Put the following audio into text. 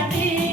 like me.